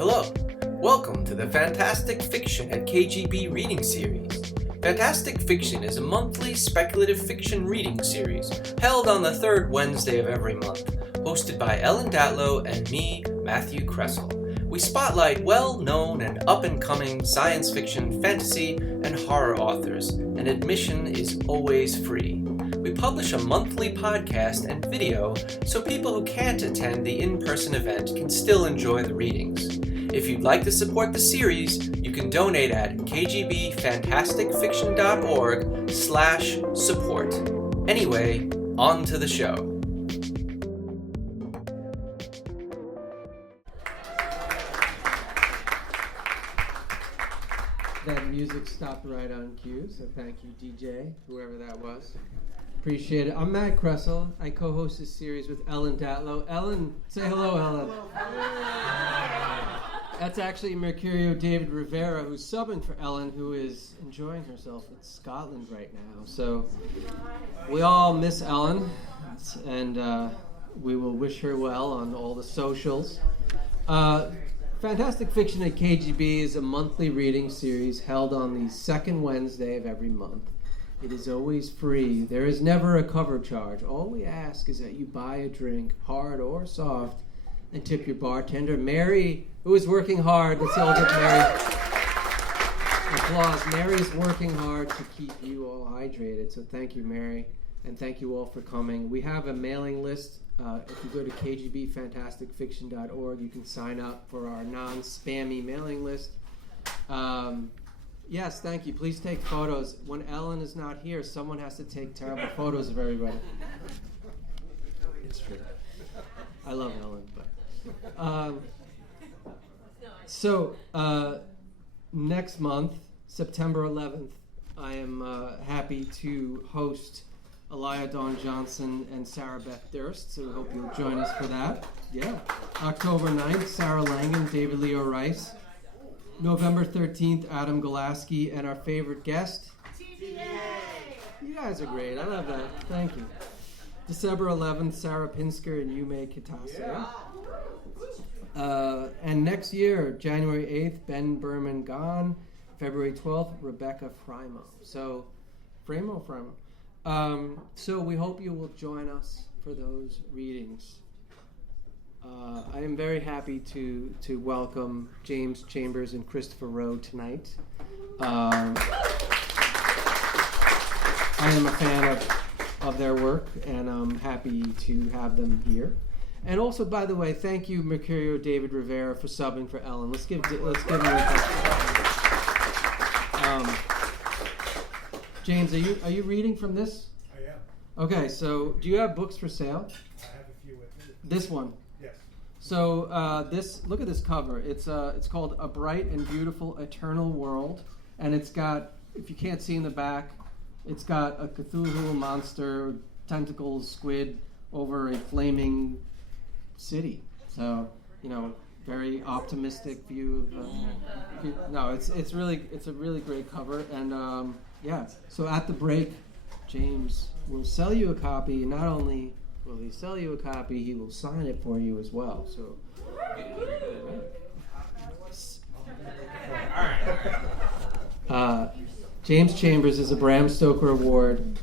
Hello, welcome to the Fantastic Fiction at KGB reading series. Fantastic Fiction is a monthly speculative fiction reading series held on the third Wednesday of every month, hosted by Ellen Datlow and me, Matthew Kressel. We spotlight well-known and up-and-coming science fiction, fantasy, and horror authors, and admission is always free. We publish a monthly podcast and video so people who can't attend the in-person event can still enjoy the readings. If you'd like to support the series, you can donate at kgbfantasticfiction.org/support. Anyway, on to the show. That music stopped right on cue, so thank you, DJ, whoever that was. Appreciate it. I'm Matt Kressel. I co-host this series with Ellen Datlow. Ellen, say hello, Ellen. That's actually Mercurio David Rivera, who's subbing for Ellen, who is enjoying herself in Scotland right now. So we all miss Ellen, and we will wish her well on all the socials. Fantastic Fiction at KGB is a monthly reading series held on the second Wednesday of every month. It is always free. There is never a cover charge. All we ask is that you buy a drink, hard or soft, and tip your bartender, Mary, who is working hard. Let's all get Mary. Applause. Mary is working hard to keep you all hydrated. So thank you, Mary, and thank you all for coming. We have a mailing list. If you go to kgbfantasticfiction.org, you can sign up for our non-spammy mailing list. Yes, thank you. Please take photos. When Ellen is not here, someone has to take terrible photos of everybody. It's true. I love Ellen, but next month, September 11th, I am happy to host Elia Dawn Johnson and Sarah Beth Durst, so we hope you'll join us for that. Yeah. October 9th, Sarah Langan, David Leo Rice. November 13th, Adam Golaski, and our favorite guest, TVA. You guys are great. I love that. Thank you. December 11th, Sarah Pinsker and Yume Kitase. And next year, January 8th, Ben Berman Gahn. February 12th, Rebecca Frimo. So we hope you will join us for those readings. I am very happy to welcome James Chambers and Christopher Rowe tonight. I am a fan of their work, and I'm happy to have them here. And also, by the way, thank you, Mercurio David Rivera, for subbing for Ellen. Let's give him a thank. James, are you reading from this? I am. Okay, so do you have books for sale? I have a few with me. This one. Yes. So look at this cover. It's called A Bright and Beautiful Eternal World, and it's got, if you can't see in the back, it's got a Cthulhu monster, tentacles, squid over a flaming city. So, very optimistic view of. It's a really great cover, and So at the break, James will sell you a copy. Not only will he sell you a copy, he will sign it for you as well. So, James Chambers is a Bram Stoker Award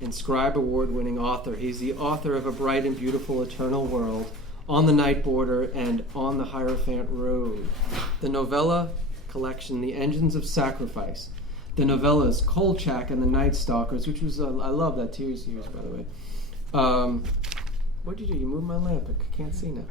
and Scribe Award-winning author. He's the author of A Bright and Beautiful Eternal World, On the Night Border, and On the Hierophant Road. The novella collection, The Engines of Sacrifice. The novellas, Kolchak and the Night Stalkers, which was, I love that TV series, by the way. What'd you do? You moved my lamp. I can't see now.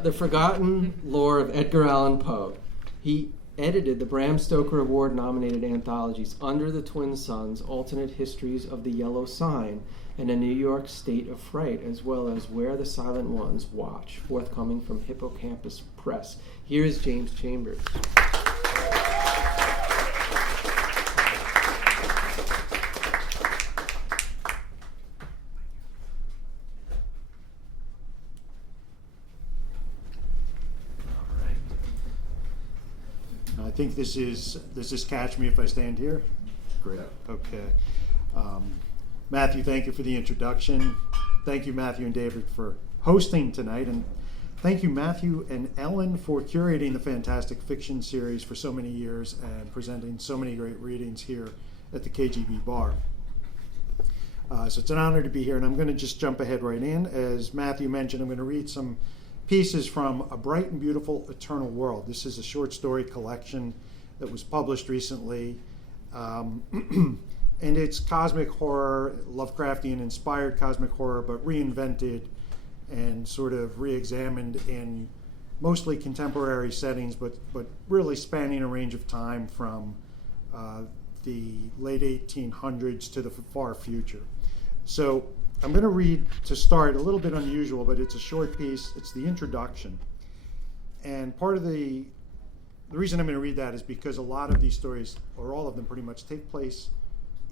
The Forgotten Lore of Edgar Allan Poe. He edited the Bram Stoker Award-nominated anthologies Under the Twin Suns, Alternate Histories of the Yellow Sign, and A New York State of Fright, as well as Where the Silent Ones Watch, forthcoming from Hippocampus Press. Here is James Chambers. I think this is Catch Me If I Stand Here? Great. Okay. Matthew, thank you for the introduction. Thank you, Matthew and David, for hosting tonight. And Thank you, Matthew and Ellen, for curating the Fantastic Fiction series for so many years and presenting so many great readings here at the KGB bar. So it's an honor to be here, and I'm going to just jump ahead right in. As Matthew mentioned, I'm going to read some pieces from A Bright and Beautiful Eternal World. This is a short story collection that was published recently, and it's cosmic horror, Lovecraftian-inspired cosmic horror, but reinvented and sort of re-examined in mostly contemporary settings, but really spanning a range of time from the late 1800s to the far future. So I'm going to read, to start, a little bit unusual, but it's a short piece. It's the introduction. And part of the reason I'm going to read that is because a lot of these stories, or all of them pretty much, take place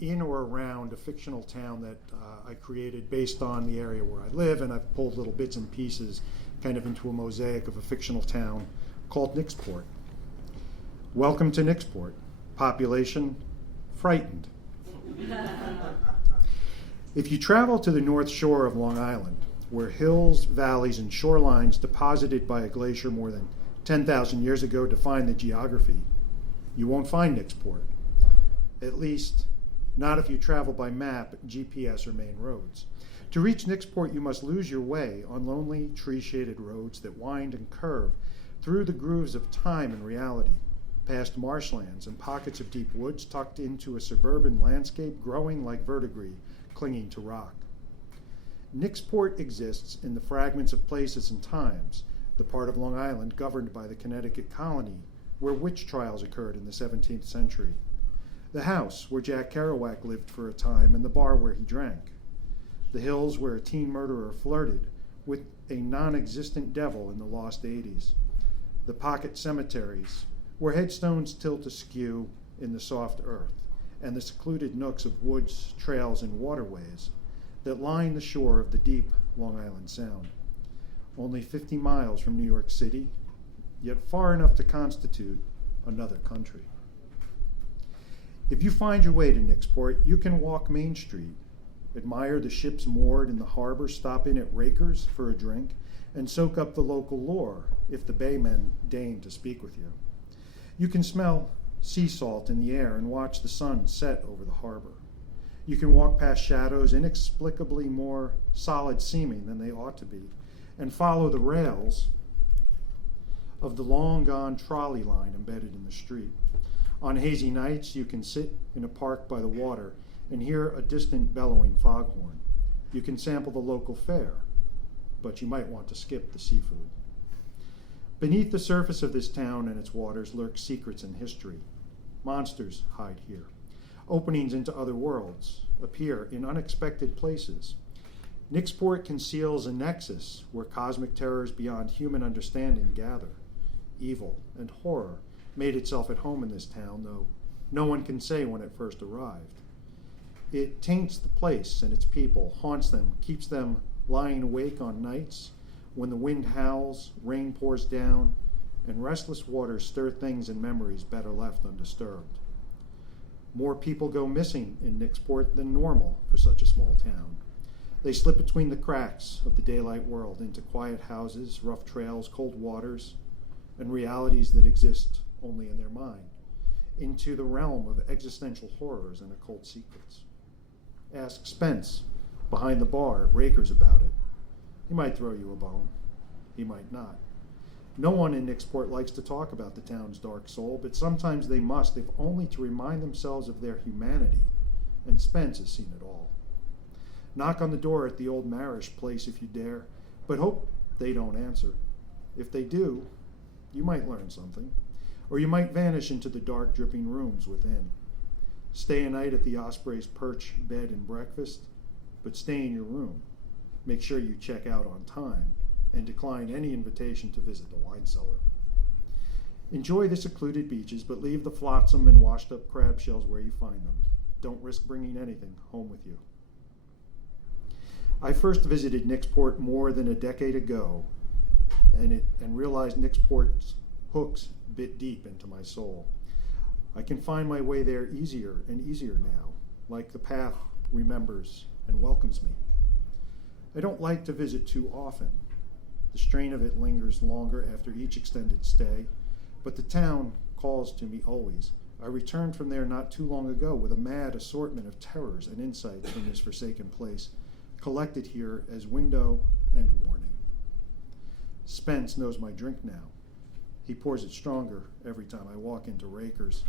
in or around a fictional town that I created based on the area where I live, and I've pulled little bits and pieces kind of into a mosaic of a fictional town called Nixport. Welcome to Nixport. Population, frightened. If you travel to the north shore of Long Island, where hills, valleys, and shorelines deposited by a glacier more than 10,000 years ago define the geography, you won't find Nixport. At least, not if you travel by map, GPS, or main roads. To reach Nixport, you must lose your way on lonely, tree-shaded roads that wind and curve through the grooves of time and reality, past marshlands and pockets of deep woods tucked into a suburban landscape growing like verdigris, clinging to rock. Nixport exists in the fragments of places and times, the part of Long Island governed by the Connecticut colony, where witch trials occurred in the 17th century. The house where Jack Kerouac lived for a time, and the bar where he drank. The hills where a teen murderer flirted with a non-existent devil in the lost 80s. The pocket cemeteries, where headstones tilt askew in the soft earth, and the secluded nooks of woods, trails, and waterways that line the shore of the deep Long Island Sound. Only 50 miles from New York City, yet far enough to constitute another country. If you find your way to Nixport, you can walk Main Street, admire the ships moored in the harbor, stop in at Raker's for a drink, and soak up the local lore if the baymen deign to speak with you. You can smell sea salt in the air and watch the sun set over the harbor. You can walk past shadows inexplicably more solid seeming than they ought to be, and follow the rails of the long-gone trolley line embedded in the street. On hazy nights, you can sit in a park by the water and hear a distant bellowing foghorn. You can sample the local fare, but you might want to skip the seafood. Beneath the surface of this town and its waters lurk secrets in history. Monsters hide here. Openings into other worlds appear in unexpected places. Nixport conceals a nexus where cosmic terrors beyond human understanding gather. Evil and horror made itself at home in this town, though no one can say when it first arrived. It taints the place and its people, haunts them, keeps them lying awake on nights when the wind howls, rain pours down, and restless waters stir things and memories better left undisturbed. More people go missing in Nixport than normal for such a small town. They slip between the cracks of the daylight world into quiet houses, rough trails, cold waters, and realities that exist only in their mind, into the realm of existential horrors and occult secrets. Ask Spence, behind the bar at Raker's, about it. He might throw you a bone. He might not. No one in Nixport likes to talk about the town's dark soul, but sometimes they must, if only to remind themselves of their humanity, and Spence has seen it all. Knock on the door at the old Marish place if you dare, but hope they don't answer. If they do, you might learn something, or you might vanish into the dark, dripping rooms within. Stay a night at the Osprey's Perch bed and breakfast, but stay in your room. Make sure you check out on time, and decline any invitation to visit the wine cellar. Enjoy the secluded beaches, but leave the flotsam and washed-up crab shells where you find them. Don't risk bringing anything home with you. I first visited Nixport more than a decade ago, and realized Nixport's hooks bit deep into my soul. I can find my way there easier and easier now, like the path remembers and welcomes me. I don't like to visit too often. The strain of it lingers longer after each extended stay, but the town calls to me always. I returned from there not too long ago with a mad assortment of terrors and insights from this forsaken place, collected here as window and warning. Spence knows my drink now. He pours it stronger every time I walk into Rakers.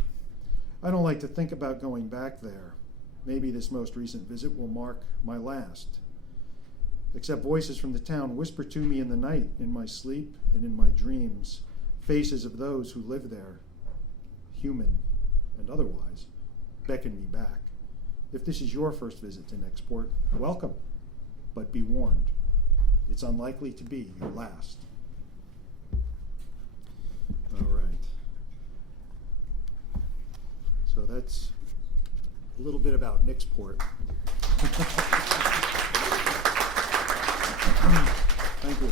I don't like to think about going back there. Maybe this most recent visit will mark my last. Except voices from the town whisper to me in the night, in my sleep and in my dreams, faces of those who live there, human and otherwise, beckon me back. If this is your first visit to Nixport, welcome, but be warned, it's unlikely to be your last. All right. So that's a little bit about Nixport. Thank you.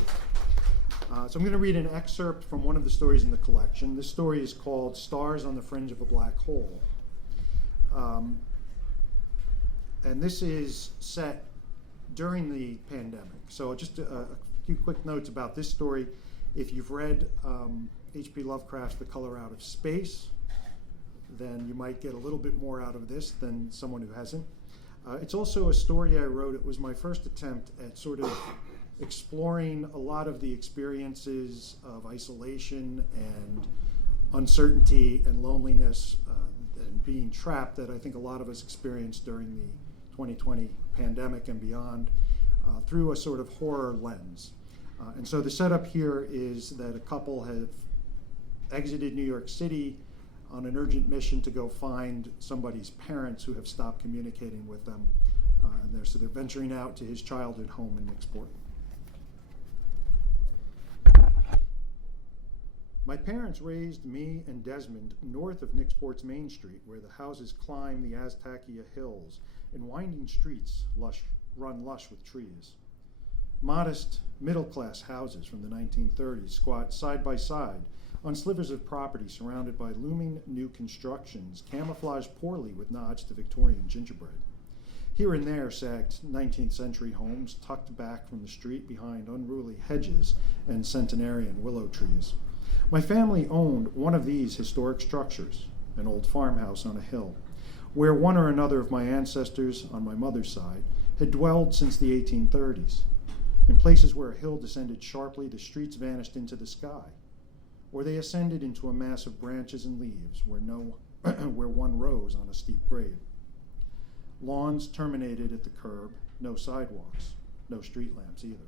So I'm going to read an excerpt from one of the stories in the collection. This story is called Stars on the Fringe of a Black Hole. And this is set during the pandemic. So just a few quick notes about this story. If you've read H.P. Lovecraft's The Color Out of Space, then you might get a little bit more out of this than someone who hasn't. It's also a story I wrote. It was my first attempt at sort of exploring a lot of the experiences of isolation and uncertainty and loneliness and being trapped that I think a lot of us experienced during the 2020 pandemic and beyond through a sort of horror lens. And so the setup here is that a couple have exited New York City on an urgent mission to go find somebody's parents who have stopped communicating with them. And they're venturing out to his childhood home in Nixport. My parents raised me and Desmond north of Nixport's Main Street, where the houses climb the Aztakia Hills and winding streets run lush with trees. Modest, middle-class houses from the 1930s squat side by side on slivers of property surrounded by looming new constructions, camouflaged poorly with nods to Victorian gingerbread. Here and there sagged 19th century homes tucked back from the street behind unruly hedges and centenarian willow trees. My family owned one of these historic structures, an old farmhouse on a hill, where one or another of my ancestors on my mother's side had dwelled since the 1830s. In places where a hill descended sharply, the streets vanished into the sky, or they ascended into a mass of branches and leaves where one rose on a steep grade. Lawns terminated at the curb, no sidewalks, no street lamps either.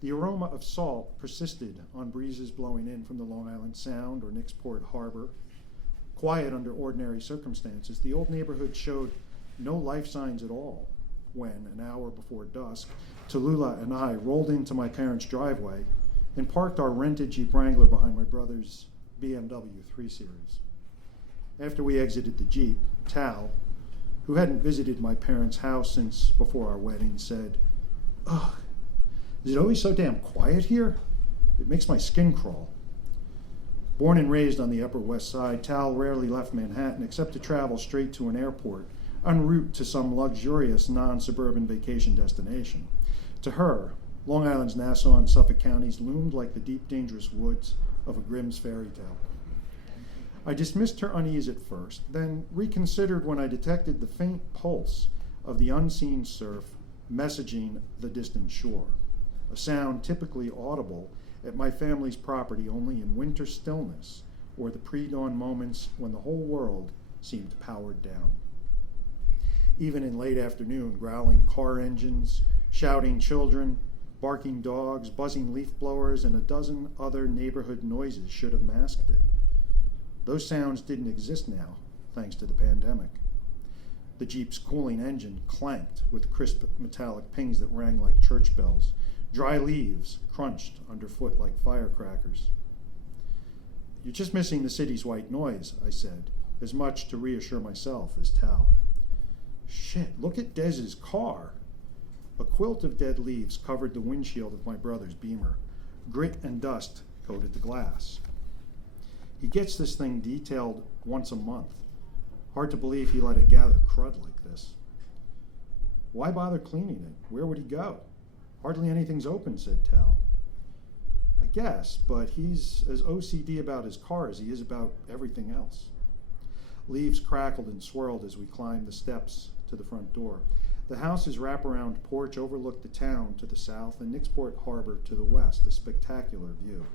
The aroma of salt persisted on breezes blowing in from the Long Island Sound or Nixport Harbor. Quiet under ordinary circumstances, the old neighborhood showed no life signs at all when, an hour before dusk, Tallulah and I rolled into my parents' driveway and parked our rented Jeep Wrangler behind my brother's BMW 3 Series. After we exited the Jeep, Tal, who hadn't visited my parents' house since before our wedding, said, "Ugh, is it always so damn quiet here? It makes my skin crawl." Born and raised on the Upper West Side, Tal rarely left Manhattan except to travel straight to an airport en route to some luxurious non-suburban vacation destination. To her, Long Island's Nassau and Suffolk counties loomed like the deep, dangerous woods of a Grimm's fairy tale. I dismissed her unease at first, then reconsidered when I detected the faint pulse of the unseen surf messaging the distant shore, a sound typically audible at my family's property only in winter stillness or the pre-dawn moments when the whole world seemed powered down. Even in late afternoon, growling car engines, shouting children, barking dogs, buzzing leaf blowers, and a dozen other neighborhood noises should have masked it. Those sounds didn't exist now, thanks to the pandemic. The Jeep's cooling engine clanked with crisp metallic pings that rang like church bells. Dry leaves crunched underfoot like firecrackers. "You're just missing the city's white noise," I said, as much to reassure myself as Tal. "Shit, look at Dez's car." A quilt of dead leaves covered the windshield of my brother's Beamer. Grit and dust coated the glass. He gets this thing detailed once a month. Hard to believe he let it gather crud like this. "Why bother cleaning it? Where would he go?" "Hardly anything's open," said Tal. guess, but he's as OCD about his car as he is about everything else. Leaves crackled and swirled as we climbed the steps to the front door. The house's wraparound porch overlooked the town to the south and Nicksport Harbor to the west, a spectacular view.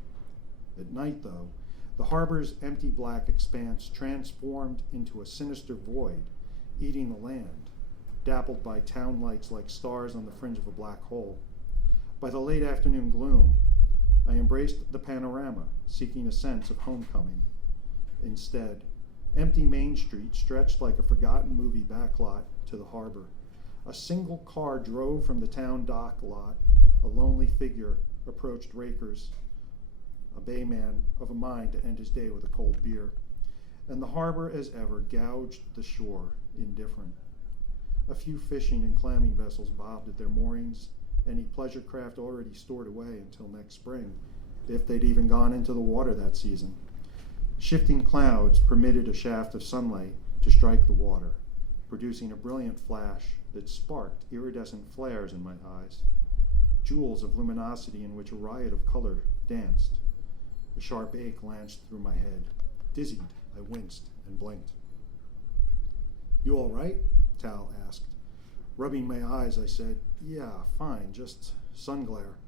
At night, though, the harbor's empty black expanse transformed into a sinister void, eating the land, dappled by town lights like stars on the fringe of a black hole. By the late afternoon gloom, I embraced the panorama, seeking a sense of homecoming. Instead, empty Main Street stretched like a forgotten movie backlot to the harbor. A single car drove from the town dock lot. A lonely figure approached Rakers, a bayman of a mind to end his day with a cold beer. And the harbor, as ever, gouged the shore, indifferent. A few fishing and clamming vessels bobbed at their moorings, any pleasure craft already stored away until next spring, if they'd even gone into the water that season. Shifting clouds permitted a shaft of sunlight to strike the water, producing a brilliant flash that sparked iridescent flares in my eyes, jewels of luminosity in which a riot of color danced. A sharp ache lanced through my head. Dizzied, I winced and blinked. "You all right?" Tal asked. Rubbing my eyes, I said, "Yeah, fine, just sun glare."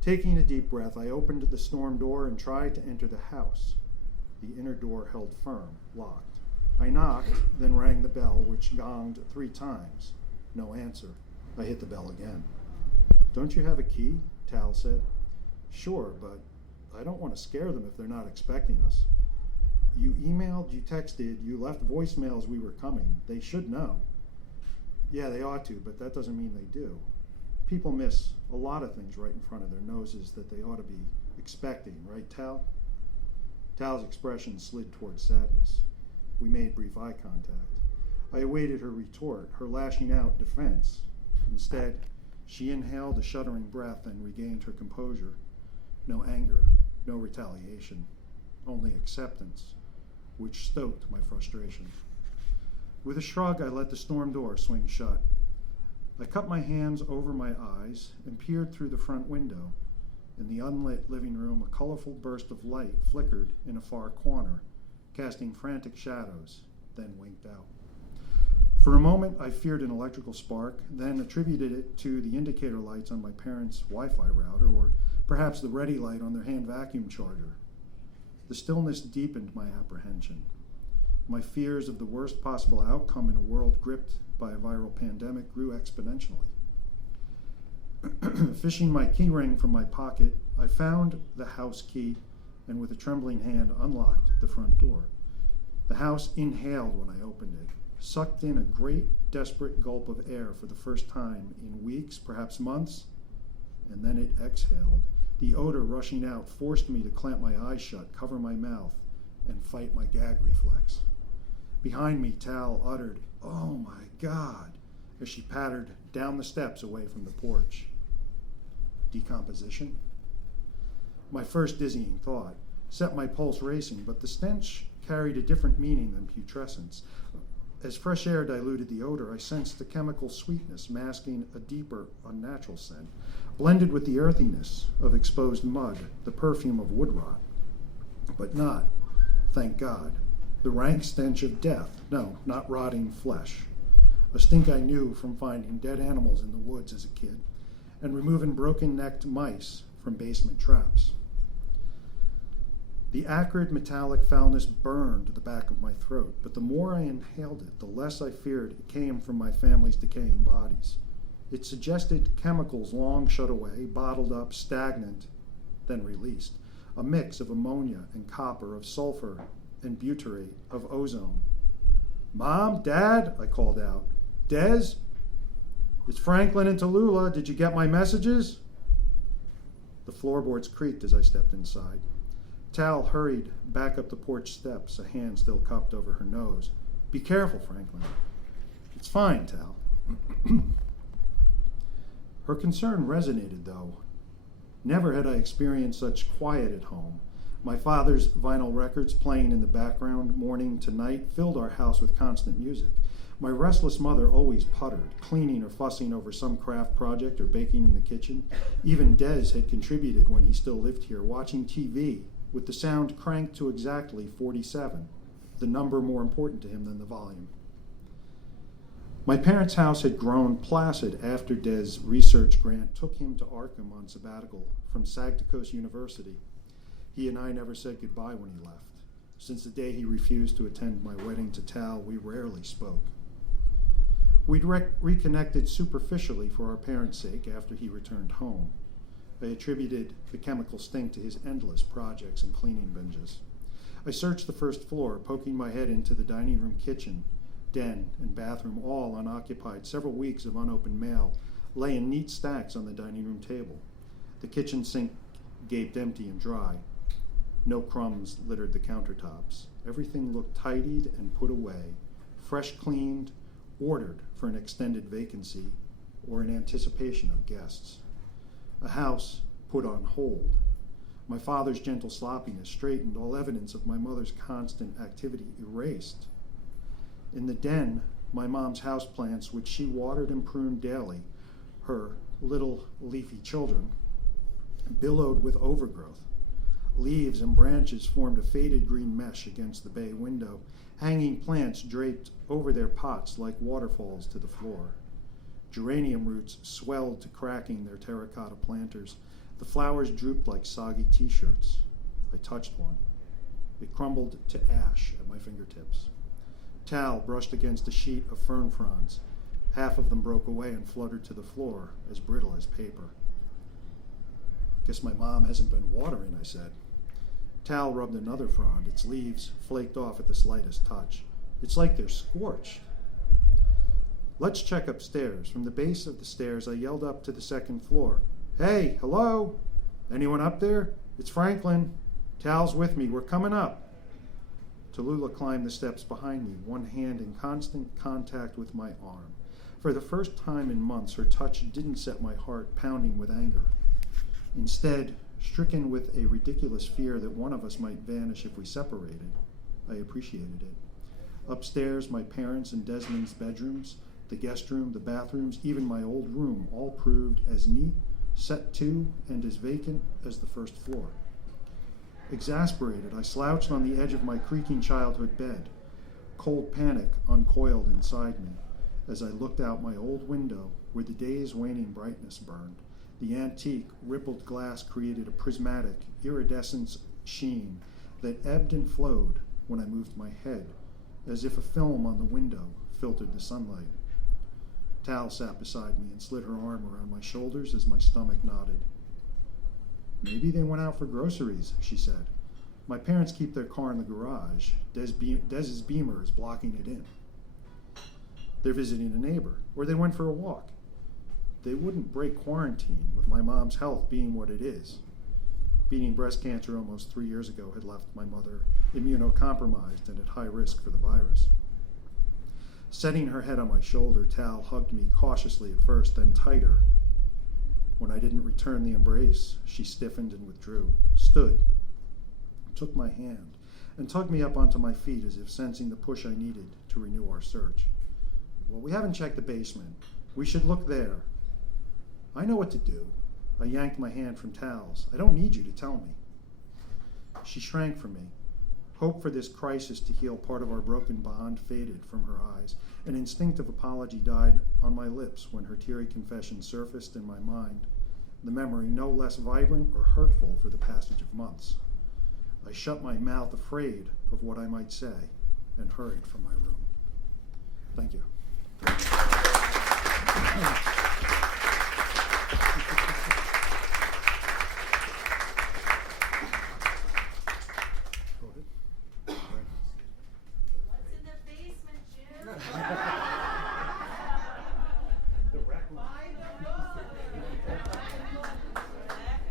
Taking a deep breath, I opened the storm door and tried to enter the house. The inner door held firm, locked. I knocked, then rang the bell, which gonged 3 times. No answer. I hit the bell again. "Don't you have a key?" Tal said. "Sure, but I don't want to scare them if they're not expecting us." "You emailed, you texted, you left voicemails we were coming. They should know." "Yeah, they ought to, but that doesn't mean they do. People miss a lot of things right in front of their noses that they ought to be expecting, right, Tal?" Tal's expression slid toward sadness. We made brief eye contact. I awaited her retort, her lashing out defense. Instead, she inhaled a shuddering breath and regained her composure. No anger, no retaliation, only acceptance, which stoked my frustration. With a shrug, I let the storm door swing shut. I cupped my hands over my eyes and peered through the front window. In the unlit living room, a colorful burst of light flickered in a far corner, casting frantic shadows, then winked out. For a moment, I feared an electrical spark, then attributed it to the indicator lights on my parents' Wi-Fi router, or perhaps the ready light on their hand vacuum charger. The stillness deepened my apprehension. My fears of the worst possible outcome in a world gripped by a viral pandemic grew exponentially. Fishing my key ring from my pocket, I found the house key and with a trembling hand unlocked the front door. The house inhaled when I opened it, sucked in a great, desperate gulp of air for the first time in weeks, perhaps months, and then it exhaled. The odor rushing out forced me to clamp my eyes shut, cover my mouth, and fight my gag reflex. Behind me, Tal uttered, "Oh my God," as she pattered down the steps away from the porch. Decomposition? My first dizzying thought set my pulse racing, but the stench carried a different meaning than putrescence. As fresh air diluted the odor, I sensed the chemical sweetness masking a deeper, unnatural scent, blended with the earthiness of exposed mud, the perfume of wood rot. But not, thank God, the rank stench of death, no, not rotting flesh. A stink I knew from finding dead animals in the woods as a kid and removing broken-necked mice from basement traps. The acrid metallic foulness burned the back of my throat, but the more I inhaled it, the less I feared it came from my family's decaying bodies. It suggested chemicals long shut away, bottled up, stagnant, then released. A mix of ammonia and copper, of sulfur and butyrate, of ozone. "Mom, Dad," I called out. "Des? It's Franklin and Tallulah. Did you get my messages?" The floorboards creaked as I stepped inside. Tal hurried back up the porch steps, a hand still cupped over her nose. "Be careful, Franklin." "It's fine, Tal." Her concern resonated, though. Never had I experienced such quiet at home. My father's vinyl records playing in the background morning to night filled our house with constant music. My restless mother always puttered, cleaning or fussing over some craft project or baking in the kitchen. Even Des had contributed when he still lived here, watching TV with the sound cranked to exactly 47, the number more important to him than the volume. My parents' house had grown placid after Des' research grant took him to Arkham on sabbatical from Sagtikos University. He and I never said goodbye when he left. Since the day he refused to attend my wedding to Tal, we rarely spoke. We'd reconnected superficially for our parents' sake after he returned home. I attributed the chemical stink to his endless projects and cleaning binges. I searched the first floor, poking my head into the dining room, kitchen, den, and bathroom, all unoccupied. Several weeks of unopened mail lay in neat stacks on the dining room table. The kitchen sink gaped empty and dry. No crumbs littered the countertops. Everything looked tidied and put away, fresh cleaned, ordered for an extended vacancy or in anticipation of guests. A house put on hold. My father's gentle sloppiness straightened, all evidence of my mother's constant activity erased. In the den, my mom's houseplants, which she watered and pruned daily, her little leafy children, billowed with overgrowth. Leaves and branches formed a faded green mesh against the bay window. Hanging plants draped over their pots like waterfalls to the floor. Geranium roots swelled to cracking their terracotta planters. The flowers drooped like soggy t-shirts. I touched one. It crumbled to ash at my fingertips. Tal brushed against a sheet of fern fronds. Half of them broke away and fluttered to the floor, as brittle as paper. Guess my mom hasn't been watering, I said. Tal rubbed another frond. Its leaves flaked off at the slightest touch. It's like they're scorched. Let's check upstairs. From the base of the stairs, I yelled up to the second floor. Hey, hello? Anyone up there? It's Franklin. Tal's with me. We're coming up. Tallulah climbed the steps behind me, one hand in constant contact with my arm. For the first time in months, her touch didn't set my heart pounding with anger. Instead, stricken with a ridiculous fear that one of us might vanish if we separated, I appreciated it. Upstairs, my parents' and Desmond's bedrooms, the guest room, the bathrooms, even my old room, all proved as neat, set to, and as vacant as the first floor. Exasperated, I slouched on the edge of my creaking childhood bed. Cold panic uncoiled inside me as I looked out my old window where the day's waning brightness burned. The antique, rippled glass created a prismatic, iridescent sheen that ebbed and flowed when I moved my head, as if a film on the window filtered the sunlight. Tal sat beside me and slid her arm around my shoulders as my stomach nodded. Maybe they went out for groceries, she said. My parents keep their car in the garage. Des's Beamer is blocking it in. They're visiting a neighbor, or they went for a walk. They wouldn't break quarantine with my mom's health being what it is. Beating breast cancer almost 3 years ago had left my mother immunocompromised and at high risk for the virus. Setting her head on my shoulder, Tal hugged me cautiously at first, then tighter. When I didn't return the embrace, she stiffened and withdrew, stood, took my hand, and tugged me up onto my feet as if sensing the push I needed to renew our search. Well, we haven't checked the basement. We should look there. I know what to do. I yanked my hand from Tal's. I don't need you to tell me. She shrank from me. Hope for this crisis to heal part of our broken bond faded from her eyes. An instinctive apology died on my lips when her teary confession surfaced in my mind, the memory no less vibrant or hurtful for the passage of months. I shut my mouth, afraid of what I might say, and hurried from my room. Thank you.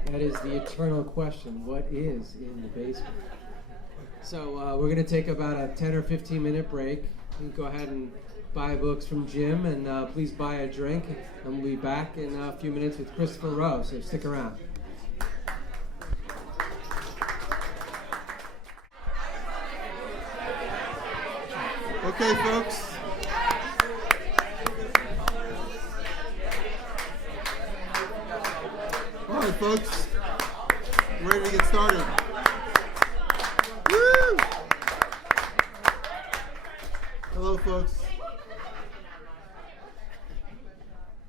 That is the eternal question. What is in the basement? So we're going to take about a 10 or 15 minute break. You can go ahead and buy books from Jim, and please buy a drink. And we'll be back in a few minutes with Christopher Rowe, so stick around. Okay, folks. folks. We're ready to get started. Woo! Hello, folks.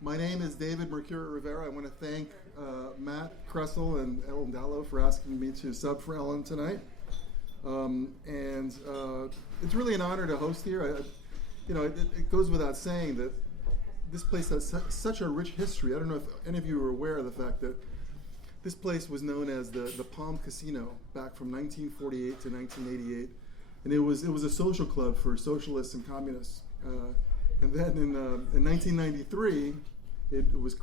My name is David Mercure Rivera. I want to thank Matt Kressel and Ellen Dallow for asking me to sub for Ellen tonight. It's really an honor to host here. It goes without saying that this place has such a rich history. I don't know if any of you are aware of the fact that this place was known as the Palm Casino back from 1948 to 1988, and it was a social club for socialists and communists. And then in 1993, it was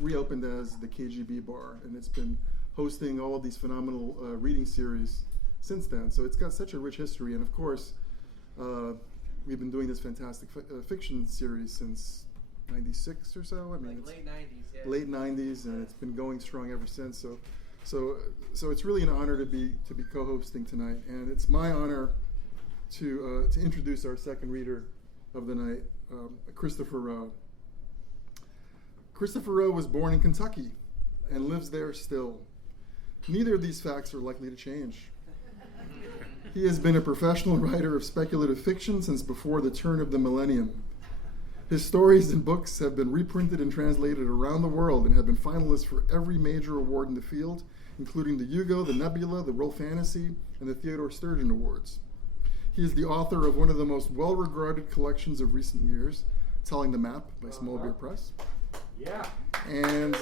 reopened as the KGB bar, and it's been hosting all of these phenomenal reading series since then. So it's got such a rich history, and of course, we've been doing this fantastic fiction series since '96 or so. I mean, it's late '90s. Yeah. Late '90s, and it's been going strong ever since. So it's really an honor to be co-hosting tonight, and it's my honor to introduce our second reader of the night, Christopher Rowe. Christopher Rowe was born in Kentucky and lives there still. Neither of these facts are likely to change. He has been a professional writer of speculative fiction since before the turn of the millennium. His stories and books have been reprinted and translated around the world and have been finalists for every major award in the field, including the Hugo, the Nebula, the World Fantasy, and the Theodore Sturgeon Awards. He is the author of one of the most well-regarded collections of recent years, Telling the Map by Small Beer Press. Yeah. And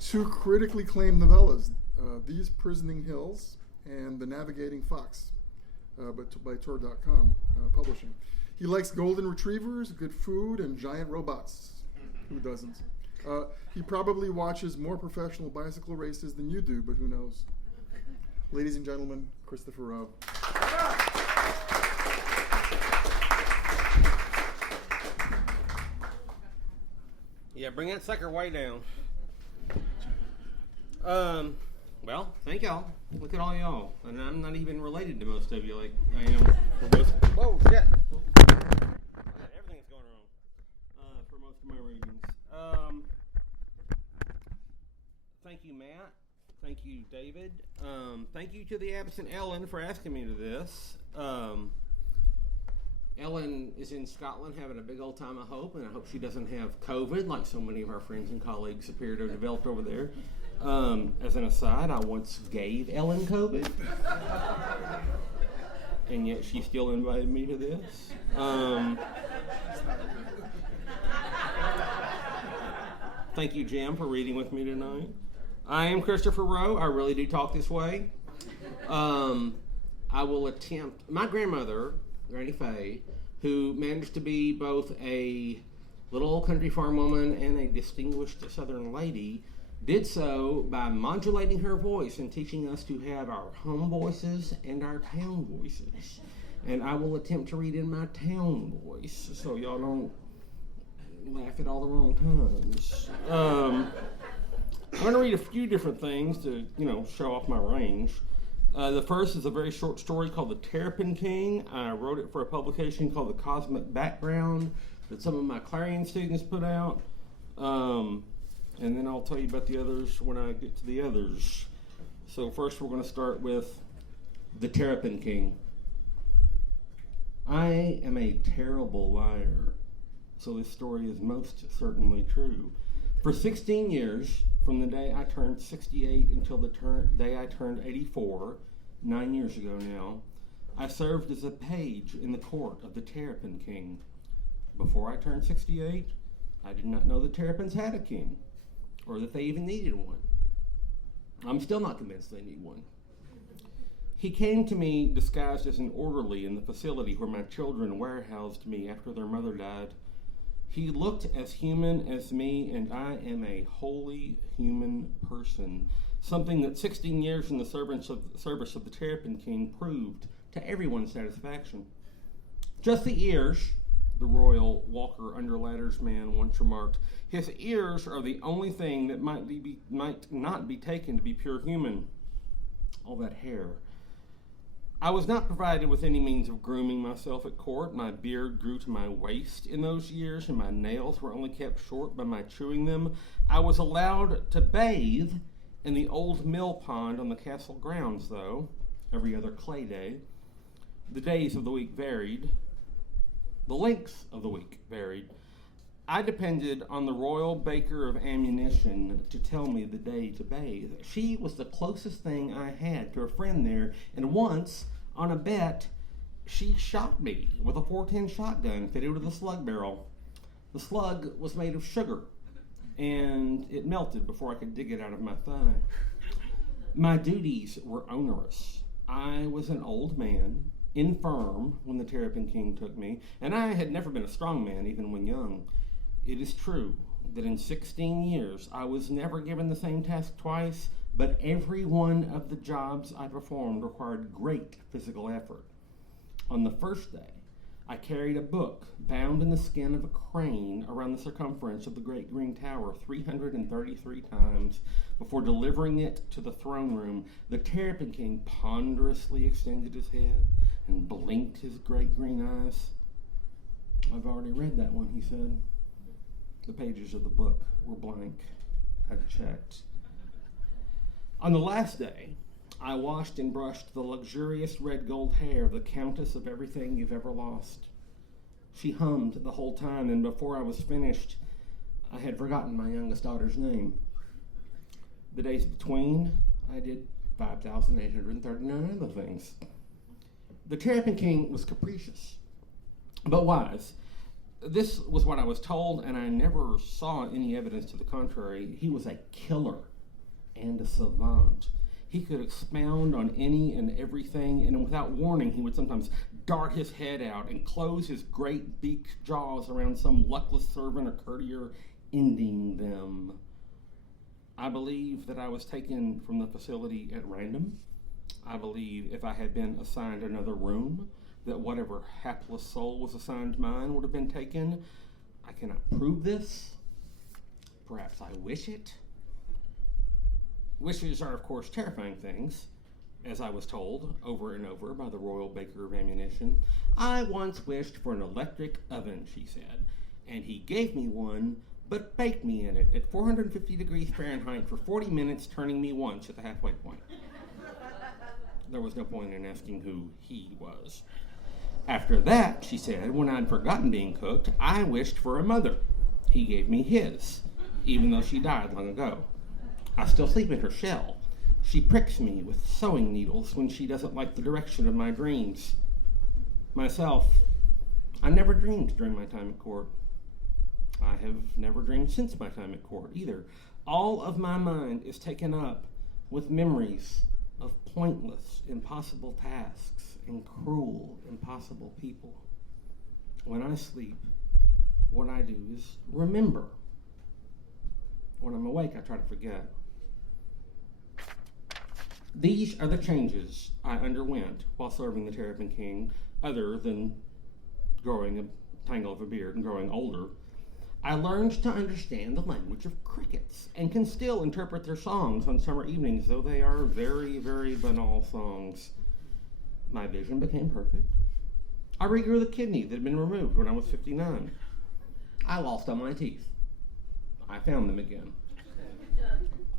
two critically acclaimed novellas, These Prisoning Hills and The Navigating Fox, by Tordotcom Publishing. He likes golden retrievers, good food, and giant robots. Who doesn't? He probably watches more professional bicycle races than you do, but who knows? Ladies and gentlemen, Christopher Rowe. Yeah, bring that sucker way down. Well, thank y'all. Look at all y'all. And I'm not even related to most of you like I am for most. Whoa, shit. Everything's going wrong for most of my readings. Thank you, Matt. Thank you, David. Thank you to the absent Ellen for asking me to this. Ellen is in Scotland having a big old time, I hope, and I hope she doesn't have COVID like so many of our friends and colleagues appear to have developed over there. As an aside, I once gave Ellen COVID, and yet she still invited me to this. Thank you, Jim, for reading with me tonight. I am Christopher Rowe. I really do talk this way. I will attempt. My grandmother, Granny Faye, who managed to be both a little old country farm woman and a distinguished Southern lady, did so by modulating her voice and teaching us to have our home voices and our town voices. And I will attempt to read in my town voice so y'all don't laugh at all the wrong times. I'm going to read a few different things to, show off my range. The first is a very short story called The Terrapin King. I wrote it for a publication called The Cosmic Background that some of my Clarion students put out. And then I'll tell you about the others when I get to the others. So first we're going to start with The Terrapin King. I am a terrible liar, so this story is most certainly true. For 16 years, from the day I turned 68 until the day I turned 84, 9 years ago now, I served as a page in the court of the Terrapin King. Before I turned 68, I did not know the Terrapins had a king, or that they even needed one. I'm still not convinced they need one. He came to me disguised as an orderly in the facility where my children warehoused me after their mother died. He looked as human as me, and I am a wholly human person, something that 16 years in the service of the Terrapin King proved to everyone's satisfaction. Just the ears, the royal Walker Underladders man once remarked, his ears are the only thing that might not be taken to be pure human. All that hair. I was not provided with any means of grooming myself at court. My beard grew to my waist in those years, and my nails were only kept short by my chewing them. I was allowed to bathe in the old mill pond on the castle grounds, though, every other clay day. The days of the week varied. The lengths of the week varied. I depended on the royal baker of ammunition to tell me the day to bathe. She was the closest thing I had to a friend there, and once, on a bet, she shot me with a .410 shotgun fitted with a slug barrel. The slug was made of sugar, and it melted before I could dig it out of my thigh. My duties were onerous. I was an old man, infirm when the Terrapin King took me, and I had never been a strong man even when young. It is true that in 16 years I was never given the same task twice, but every one of the jobs I performed required great physical effort. On the first day, I carried a book bound in the skin of a crane around the circumference of the Great Green Tower 333 times before delivering it to the throne room. The Terrapin King ponderously extended his head and blinked his great green eyes. "I've already read that one," he said. The pages of the book were blank. I checked. On the last day, I washed and brushed the luxurious red gold hair of the Countess of Everything You've Ever Lost. She hummed the whole time, and before I was finished, I had forgotten my youngest daughter's name. The days between, I did 5,839 other things. The Terrapin King was capricious, but wise. This was what I was told, and I never saw any evidence to the contrary. He was a killer and a savant. He could expound on any and everything, and without warning, he would sometimes dart his head out and close his great beaked jaws around some luckless servant or courtier, ending them. I believe that I was taken from the facility at random. I believe if I had been assigned another room, that whatever hapless soul was assigned mine would have been taken. I cannot prove this. Perhaps I wish it. Wishes are, of course, terrifying things, as I was told over and over by the royal baker of ammunition. "I once wished for an electric oven," she said, "and he gave me one, but baked me in it at 450 degrees Fahrenheit for 40 minutes, turning me once at the halfway point." There was no point in asking who he was. "After that," she said, "when I'd forgotten being cooked, I wished for a mother. He gave me his, even though she died long ago. I still sleep in her shell. She pricks me with sewing needles when she doesn't like the direction of my dreams. Myself, I never dreamed during my time at court. I have never dreamed since my time at court either. All of my mind is taken up with memories of pointless, impossible tasks and cruel, impossible people. When I sleep, what I do is remember. When I'm awake, I try to forget. These are the changes I underwent while serving the Terrapin King, other than growing a tangle of a beard and growing older. I learned to understand the language of crickets and can still interpret their songs on summer evenings, though they are very, very banal songs. My vision became perfect. I regrew the kidney that had been removed when I was 59. I lost all my teeth. I found them again.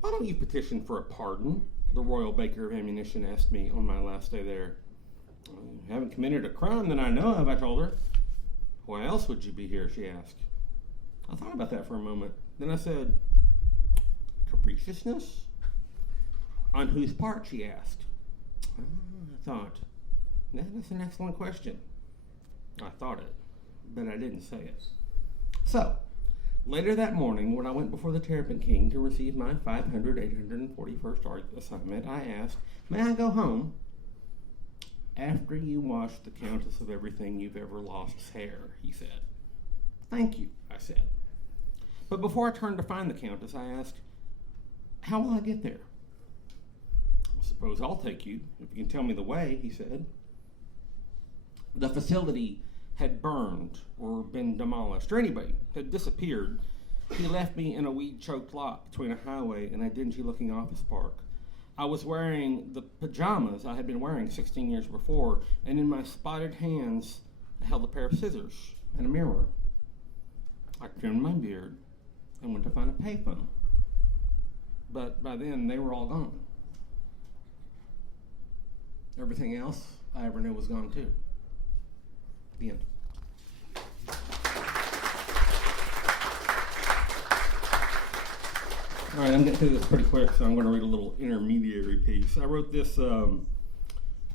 "Why don't you petition for a pardon?" the royal baker of ammunition asked me on my last day there. "You haven't committed a crime that I know of," I told her. "Why else would you be here?" she asked. I thought about that for a moment. Then I said, "Capriciousness?" "On whose part?" she asked. I thought, that's an excellent question. I thought it, but I didn't say it. So, later that morning, when I went before the Terrapin King to receive my 841st art assignment, I asked, "May I go home?" "After you wash the Countess of Everything You've Ever Lost's hair," he said. "Thank you," I said. But before I turned to find the Countess, I asked, "How will I get there?" "I suppose I'll take you, if you can tell me the way," he said. The facility had burned or been demolished, or anyway, had disappeared. He left me in a weed-choked lot between a highway and a dingy-looking office park. I was wearing the pajamas I had been wearing 16 years before, and in my spotted hands, I held a pair of scissors and a mirror. I trimmed my beard and went to find a payphone. But by then, they were all gone. Everything else I ever knew was gone too. The end. All right, I'm getting through this pretty quick, so I'm going to read a little intermediary piece. I wrote this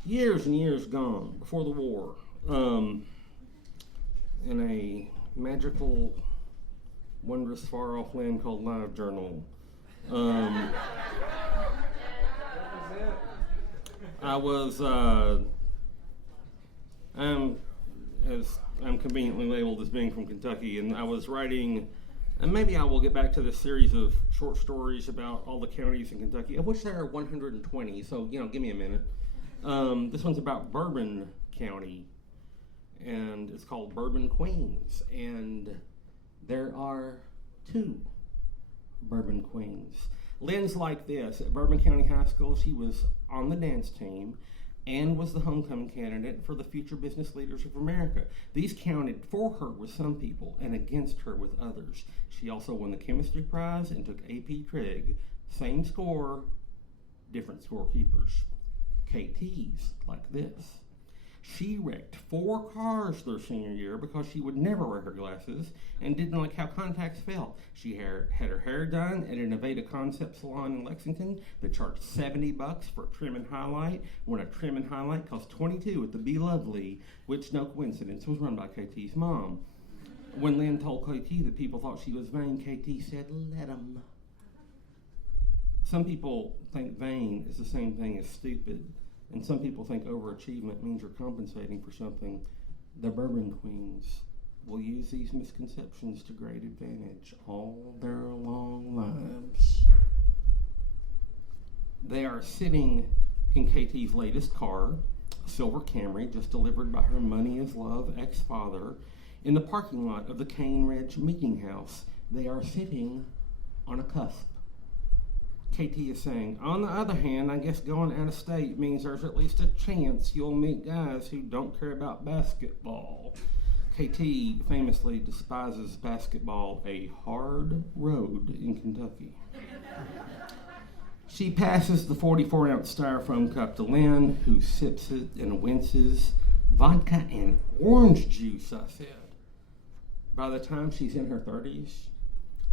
years and years gone, before the war, in a magical, wondrous, far-off land called Live Journal. I was, I'm conveniently labeled as being from Kentucky, and I was writing, and maybe I will get back to this series of short stories about all the counties in Kentucky, of which there are 120, so, give me a minute. This one's about Bourbon County, and it's called Bourbon Queens, and there are 2 Bourbon Queens. Lynn's like this. At Bourbon County High School, she was on the dance team and was the homecoming candidate for the Future Business Leaders of America. These counted for her with some people and against her with others. She also won the chemistry prize and took AP Trig. Same score, different scorekeepers. KT's like this. She wrecked 4 cars their senior year because she would never wear her glasses and didn't like how contacts felt. She had her hair done at an Nevada concept salon in Lexington that charged $70 for a trim and highlight, when a trim and highlight cost $22 at the Be Lovely, which, no coincidence, was run by KT's mom. When Lynn told KT that people thought she was vain, KT said, "Let 'em." Some people think vain is the same thing as stupid. And some people think overachievement means you're compensating for something. The Bourbon Queens will use these misconceptions to great advantage all their long lives. They are sitting in KT's latest car, a silver Camry just delivered by her money is love ex-father, in the parking lot of the Cane Ridge Meeting House. They are sitting on a cusp. KT is saying, on the other hand, I guess going out of state means there's at least a chance you'll meet guys who don't care about basketball. KT famously despises basketball, a hard road in Kentucky. She passes the 44-ounce styrofoam cup to Lynn, who sips it and winces. Vodka and orange juice, I said. By the time she's in her 30s,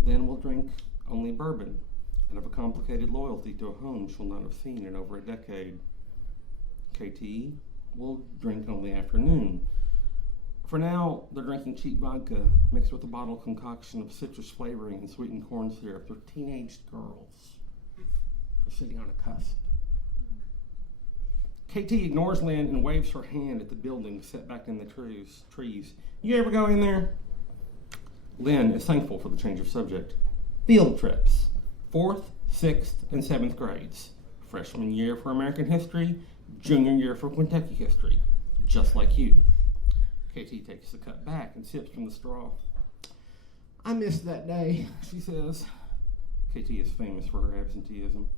Lynn will drink only bourbon and have a complicated loyalty to a home she'll not have seen in over a decade. KT will drink only afternoon. For now, they're drinking cheap vodka mixed with a bottle concoction of citrus flavoring and sweetened corn syrup. They're teenage girls. They're sitting on a cusp. KT ignores Lynn and waves her hand at the building set back in the trees. You ever go in there? Lynn is thankful for the change of subject. Field trips. 4th, 6th, and 7th grades. Freshman year for American history, junior year for Kentucky history. Just like you. KT takes the cup back and sips from the straw. I missed that day, she says. KT is famous for her absenteeism.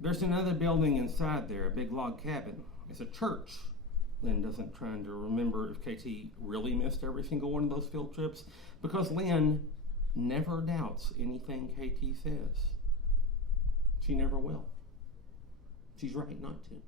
There's another building inside there, a big log cabin. It's a church. Lynn doesn't try to remember if KT really missed every single one of those field trips, because Lynn never doubts anything KT says. She never will. She's right not to.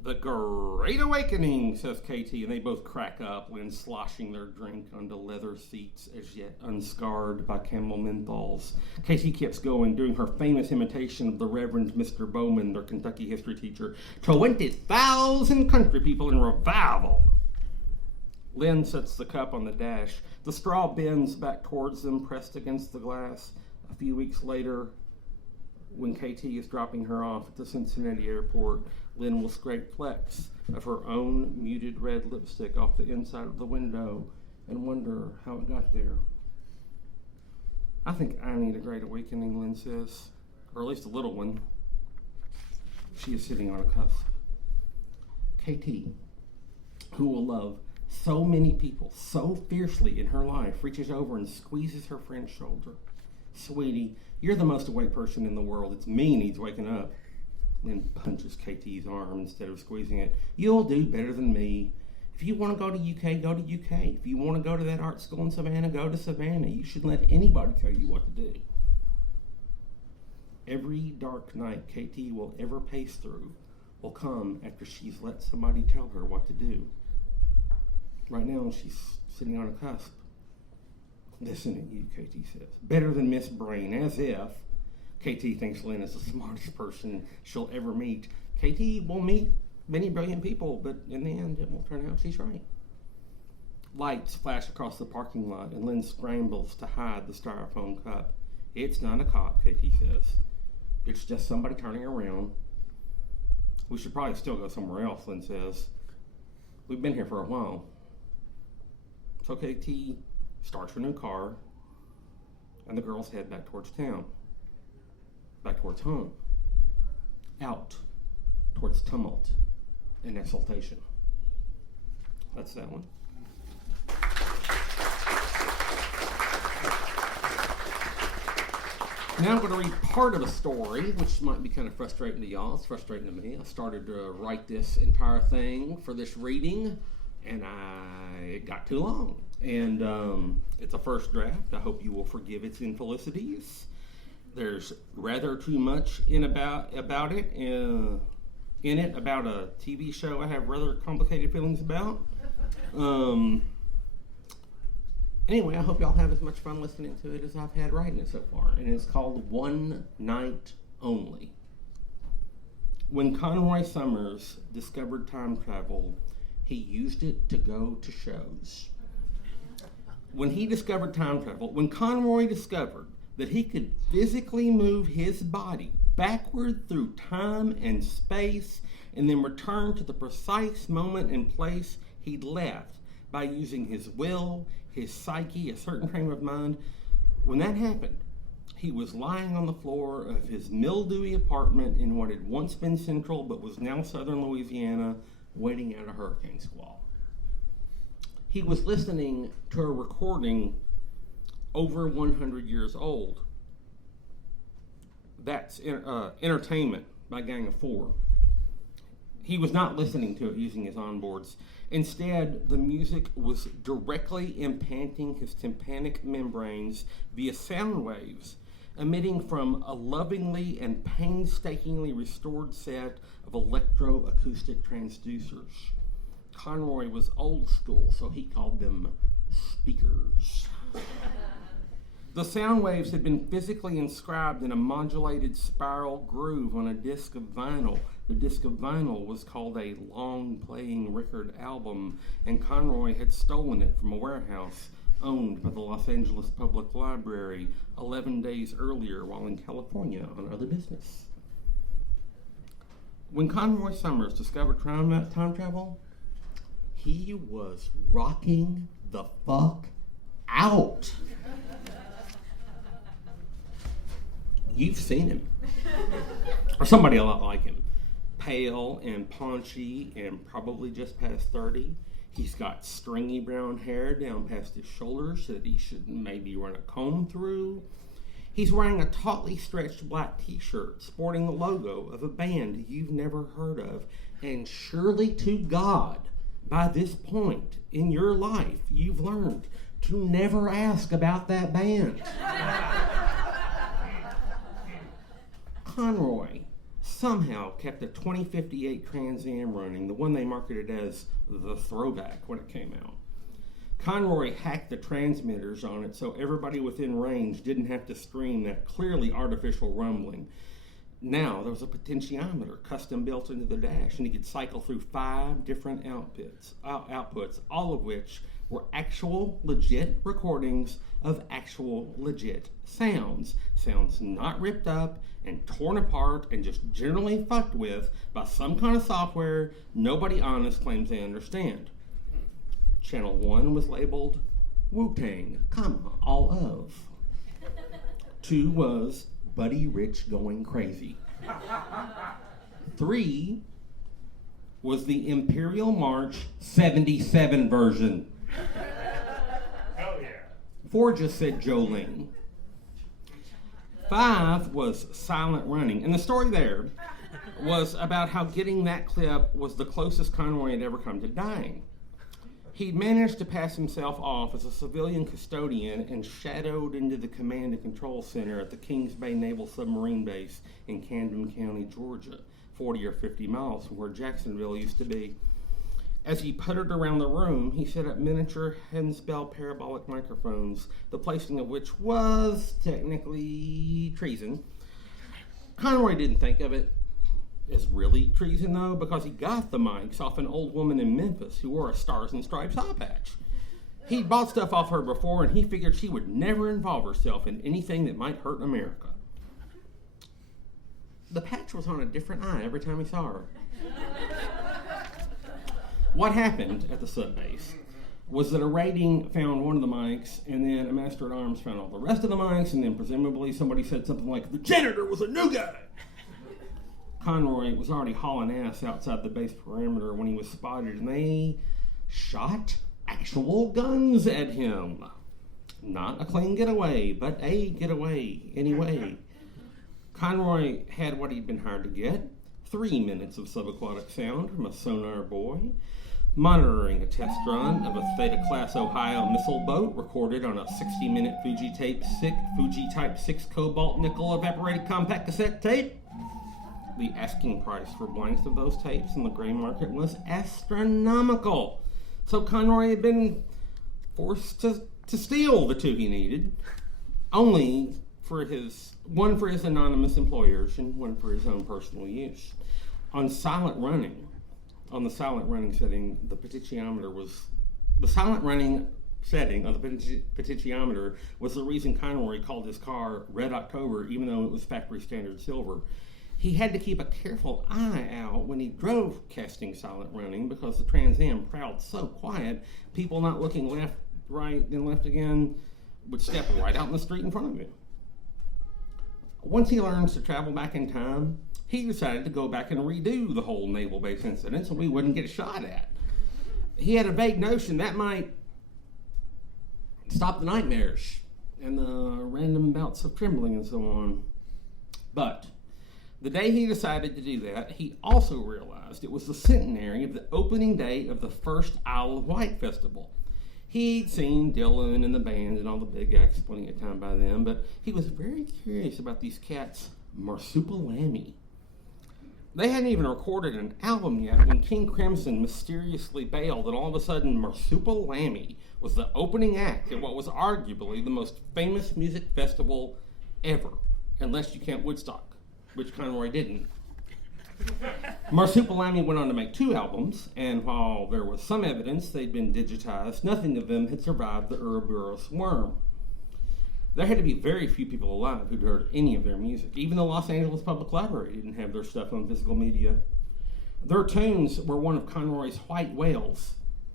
The Great Awakening, says KT, and they both crack up when sloshing their drink onto leather seats as yet unscarred by Camel menthols. KT keeps going, doing her famous imitation of the Reverend Mr. Bowman, their Kentucky history teacher. 20,000 country people in revival. Lynn sets the cup on the dash. The straw bends back towards them, pressed against the glass. A few weeks later, when KT is dropping her off at the Cincinnati airport, Lynn will scrape flecks of her own muted red lipstick off the inside of the window and wonder how it got there. I think I need a great awakening, Lynn says, or at least a little one. She is sitting on a cusp. KT, who will love so many people so fiercely in her life, reaches over and squeezes her friend's shoulder. Sweetie, you're the most awake person in the world. It's me needs waking up. Then punches KT's arm instead of squeezing it. You'll do better than me. If you want to go to UK, go to UK. If you want to go to that art school in Savannah, go to Savannah. You shouldn't let anybody tell you what to do. Every dark night KT will ever pace through will come after she's let somebody tell her what to do. Right now, she's sitting on a cusp. Listen to you, KT says. Better than Miss Brain, as if KT thinks Lynn is the smartest person she'll ever meet. KT will meet many brilliant people, but in the end, it will turn out she's right. Lights flash across the parking lot, and Lynn scrambles to hide the styrofoam cup. It's not a cop, KT says. It's just somebody turning around. We should probably still go somewhere else, Lynn says. We've been here for a while. So KT starts her new car, and the girls head back towards town. Back towards home. Out towards tumult and exultation. That's that one. Now I'm going to read part of a story, which might be kind of frustrating to y'all. It's frustrating to me. I started to write this entire thing for this reading, and it got too long. And it's a first draft. I hope you will forgive its infelicities. There's rather too much about it in it about a TV show I have rather complicated feelings about. Anyway, I hope y'all have as much fun listening to it as I've had writing it so far. And it's called One Night Only. When Conroy Summers discovered time travel, he used it to go to shows. When Conroy discovered that he could physically move his body backward through time and space and then return to the precise moment and place he'd left by using his will, his psyche, a certain frame of mind, when that happened, he was lying on the floor of his mildewy apartment in what had once been central but was now southern Louisiana, waiting out a hurricane squall. He was listening to a recording over 100 years old. That's Entertainment by Gang of Four. He was not listening to it using his onboards. Instead, the music was directly implanting his tympanic membranes via sound waves, emitting from a lovingly and painstakingly restored set of electroacoustic transducers. Conroy was old school, so he called them speakers. The sound waves had been physically inscribed in a modulated spiral groove on a disc of vinyl. The disc of vinyl was called a long-playing record album, and Conroy had stolen it from a warehouse owned by the Los Angeles Public Library 11 days earlier while in California on other business. When Conroy Summers discovered time travel, he was rocking the fuck out. You've seen him. Or somebody a lot like him. Pale and paunchy and probably just past 30. He's got stringy brown hair down past his shoulders that he should maybe run a comb through. He's wearing a tautly stretched black t-shirt sporting the logo of a band you've never heard of. And surely to God, by this point in your life, you've learned to never ask about that band. Conroy somehow kept a 2058 Trans Am running, the one they marketed as the throwback when it came out. Conroy hacked the transmitters on it so everybody within range didn't have to scream that clearly artificial rumbling. Now there was a potentiometer custom built into the dash, and he could cycle through 5 different outputs, all of which were actual legit recordings of actual legit sounds. Sounds not ripped up and torn apart and just generally fucked with by some kind of software nobody honest claims they understand. Channel 1 was labeled Wu-Tang, all of. 2 was Buddy Rich Going Crazy. 3 was the Imperial March 77 version. Hell yeah. 4 just said Jolene. 5 was Silent Running. And the story there was about how getting that clip was the closest Conroy had ever come to dying. He'd managed to pass himself off as a civilian custodian and shadowed into the command and control center at the Kings Bay Naval Submarine Base in Camden County, Georgia, 40 or 50 miles from where Jacksonville used to be. As he puttered around the room, he set up miniature Hensbell parabolic microphones, the placing of which was technically treason. Conroy didn't think of it as really treason, though, because he got the mics off an old woman in Memphis who wore a Stars and Stripes eye patch. He'd bought stuff off her before, and he figured she would never involve herself in anything that might hurt America. The patch was on a different eye every time he saw her. What happened at the subbase was that a rating found one of the mics, and then a master-at-arms found all the rest of the mics, and then presumably somebody said something like, "The janitor was a new guy." Conroy was already hauling ass outside the base perimeter when he was spotted, and they shot actual guns at him. Not a clean getaway, but a getaway anyway. Conroy had what he'd been hired to get: 3 minutes of subaquatic sound from a sonar buoy, monitoring a test run of a Theta-class Ohio missile boat recorded on a 60-minute Fuji Type 6 cobalt nickel evaporated compact cassette tape. The asking price for blanks of those tapes in the gray market was astronomical. So Conroy had been forced to steal the 2 he needed, only for one for his anonymous employers and one for his own personal use. On the silent running setting, the silent running setting of the potentiometer was the reason Conroy called his car Red October, even though it was factory standard silver. He had to keep a careful eye out when he drove casting silent running because the Trans Am prowled so quiet, people not looking left, right, then left again would step right out in the street in front of him. Once he learns to travel back in time, he decided to go back and redo the whole naval base incident so he wouldn't get shot at. He had a vague notion that might stop the nightmares and the random bouts of trembling and so on. But the day he decided to do that, he also realized it was the centenary of the opening day of the first Isle of Wight festival. He'd seen Dylan and the band and all the big acts plenty of time by then, but he was very curious about these cats, Marsupilami. They hadn't even recorded an album yet when King Crimson mysteriously bailed, and all of a sudden Marsupilami was the opening act at what was arguably the most famous music festival ever, unless you count Woodstock, which Conroy didn't. Marsupilami went on to make 2 albums, and while there was some evidence they'd been digitized, nothing of them had survived the Ouroboros worm. There had to be very few people alive who'd heard any of their music. Even the Los Angeles Public Library didn't have their stuff on physical media. Their tunes were one of Conroy's white whales.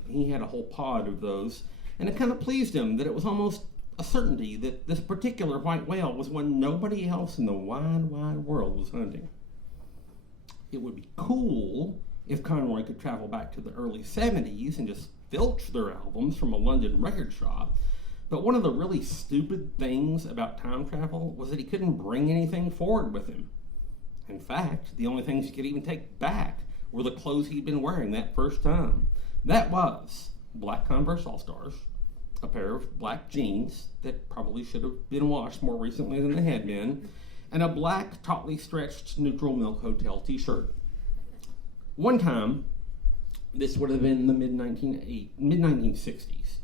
He had a whole pod of those, and it kind of pleased him that it was almost a certainty that this particular white whale was one nobody else in the wide, wide world was hunting. It would be cool if Conroy could travel back to the early 70s and just filch their albums from a London record shop. But one of the really stupid things about time travel was that he couldn't bring anything forward with him. In fact, the only things he could even take back were the clothes he'd been wearing that first time. That was black Converse All-Stars, a pair of black jeans that probably should have been washed more recently than they had been, and a black, tautly stretched Neutral Milk Hotel t-shirt. One time, this would have been the mid-1960s,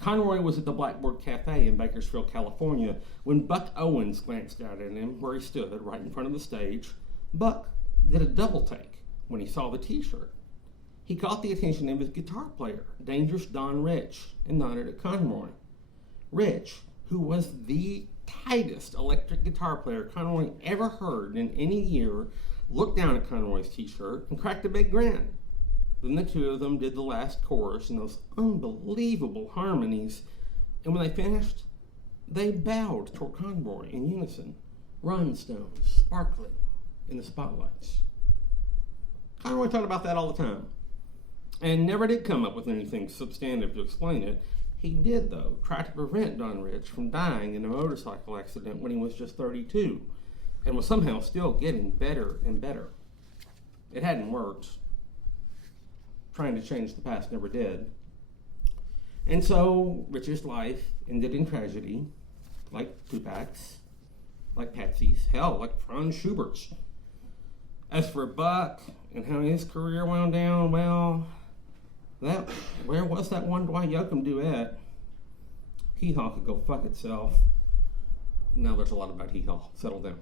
Conroy was at the Blackboard Cafe in Bakersfield, California, when Buck Owens glanced out at him where he stood right in front of the stage. Buck did a double take when he saw the t-shirt. He caught the attention of his guitar player, Dangerous Don Rich, and nodded at Conroy. Rich, who was the tightest electric guitar player Conroy ever heard in any year, looked down at Conroy's t-shirt and cracked a big grin. Then the two of them did the last chorus in those unbelievable harmonies, and when they finished, they bowed toward Conroy in unison, rhinestones sparkling in the spotlights. Conroy thought about that all the time, and never did come up with anything substantive to explain it. He did, though, try to prevent Don Rich from dying in a motorcycle accident when he was just 32, and was somehow still getting better and better. It hadn't worked. Trying to change the past never did. And so, Rich's life ended in tragedy, like Tupac's, like Patsy's, hell, like Franz Schubert's. As for Buck and how his career wound down, well, where was that one Dwight Yoakam duet? Hee Haw could go fuck itself. Now there's a lot about Hee Haw. Settle down.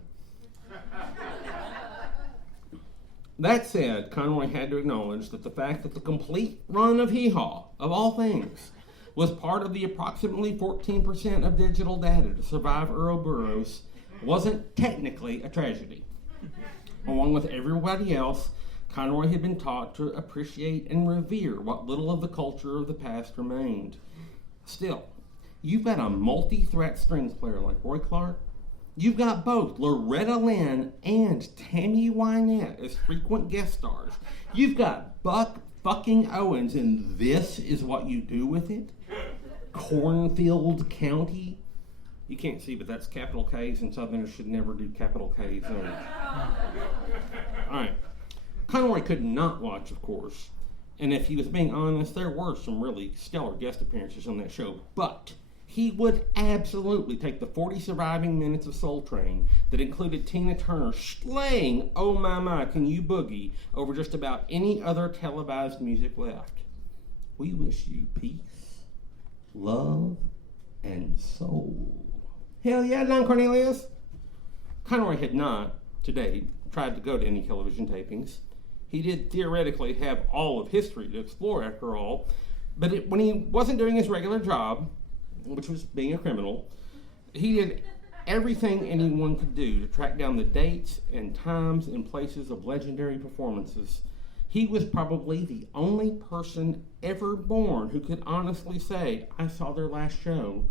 That said, Conroy had to acknowledge that the fact that the complete run of Hee Haw, of all things, was part of the approximately 14% of digital data to survive Ouroboros wasn't technically a tragedy. Along with everybody else, Conroy had been taught to appreciate and revere what little of the culture of the past remained. Still, you've got a multi-threat strings player like Roy Clark. You've got both Loretta Lynn and Tammy Wynette as frequent guest stars. You've got Buck fucking Owens, and this is what you do with it? Cornfield County? You can't see, but that's capital K's, and Southerners should never do capital K's. All right. Conroy could not watch, of course, and if he was being honest, there were some really stellar guest appearances on that show, but he would absolutely take the 40 surviving minutes of Soul Train that included Tina Turner slaying Oh My My Can You Boogie over just about any other televised music left. We wish you peace, love, and soul. Hell yeah, Don Cornelius! Conroy had not, to date, tried to go to any television tapings. He did theoretically have all of history to explore, after all, but when he wasn't doing his regular job, which was being a criminal, he did everything anyone could do to track down the dates and times and places of legendary performances. He was probably the only person ever born who could honestly say, I saw their last show,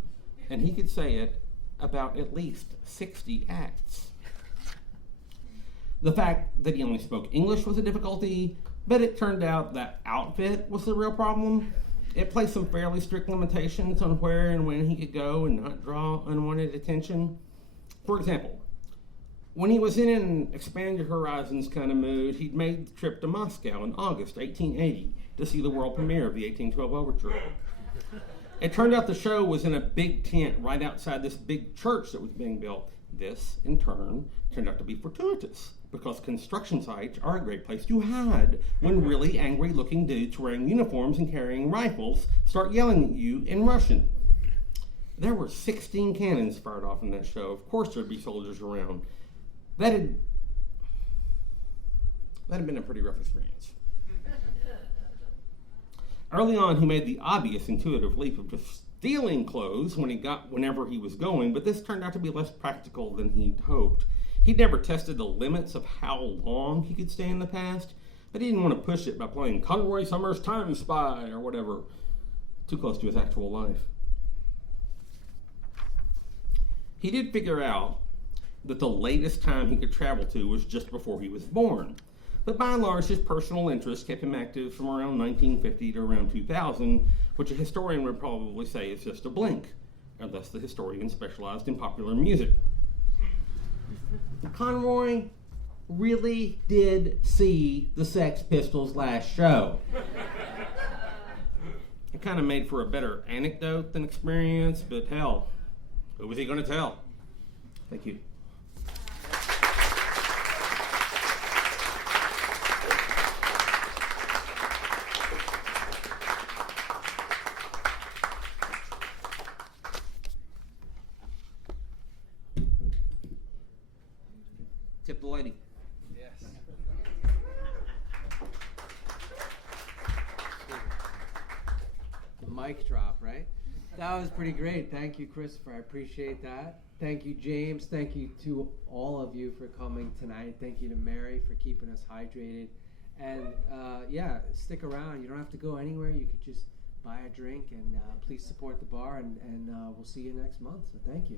and he could say it about at least 60 acts. The fact that he only spoke English was a difficulty, but it turned out that outfit was the real problem. It placed some fairly strict limitations on where and when he could go and not draw unwanted attention. For example, when he was in an expand your horizons kind of mood, he'd made the trip to Moscow in August 1880 to see the world premiere of the 1812 Overture. It turned out the show was in a big tent right outside this big church that was being built. This, in turn, turned out to be fortuitous, because construction sites are a great place to hide when really angry-looking dudes wearing uniforms and carrying rifles start yelling at you in Russian. There were 16 cannons fired off in that show. Of course there'd be soldiers around. That had been a pretty rough experience. Early on, he made the obvious intuitive leap of just stealing clothes whenever he was going, but this turned out to be less practical than he'd hoped. He'd never tested the limits of how long he could stay in the past, but he didn't want to push it by playing Conroy Summers Time Spy or whatever, too close to his actual life. He did figure out that the latest time he could travel to was just before he was born, but by and large his personal interests kept him active from around 1950 to around 2000, which a historian would probably say is just a blink, unless the historian specialized in popular music. Conroy really did see the Sex Pistols' last show. It kind of made for a better anecdote than experience, but hell, who was he going to tell? Thank you. Tip the lady. Yes. The mic drop, right? That was pretty great. Thank you, Christopher. I appreciate that. Thank you, James. Thank you to all of you for coming tonight. Thank you to Mary for keeping us hydrated. And yeah, stick around. You don't have to go anywhere. You could just buy a drink and please support the bar. And we'll see you next month. So thank you.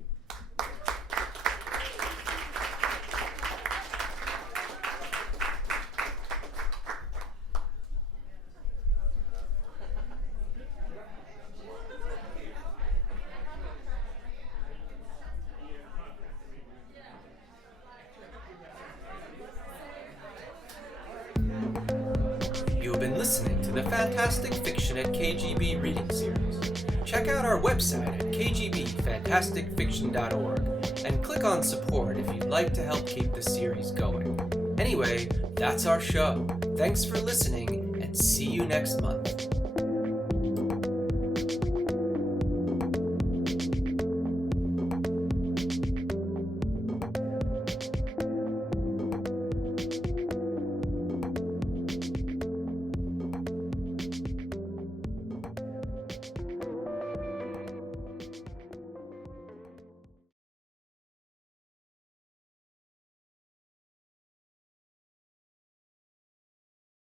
You've been listening to the Fantastic Fiction at KGB reading series. Check out our website at kgbfantasticfiction.org and click on support if you'd like to help keep the series going. Anyway, that's our show. Thanks for listening and see you next month.